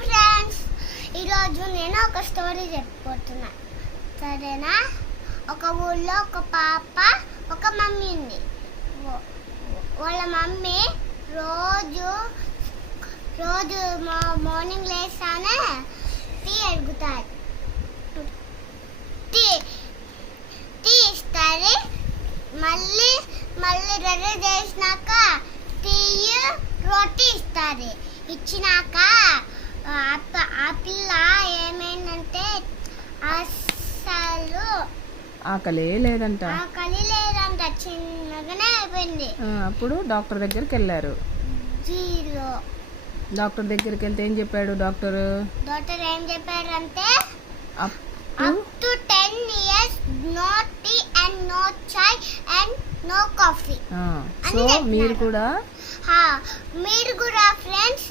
Friends, ఈరోజు నేను ఒక స్టోరీ చెప్పబోతున్నా. సరేనా? ఒక ఊళ్ళో ఒక పాప ఒక మమ్మీ ఉంది. వాళ్ళ మమ్మీ రోజు మార్నింగ్ లేస్తానే టీ అడుగుతారు. టీ ఇస్తారు. మళ్ళీ రెడీ చేసినాక టీ రోటీ ఇస్తారు. ఇచ్చినాక ఆ పిల్ల ఏమైందంటే అసలు ఆకలి లేదంట, చిన్నగానే అయిపోయింది. అప్పుడు డాక్టర్ దగ్గరికి వెళ్ళారు. డాక్టర్ దగ్గరికి వెళ్తే ఏం చెప్పాడు డాక్టర్ ఏం చెప్పారంటే up to 10 years no tea and no chai and no coffee. So మీరు కూడా ఫ్రెండ్స్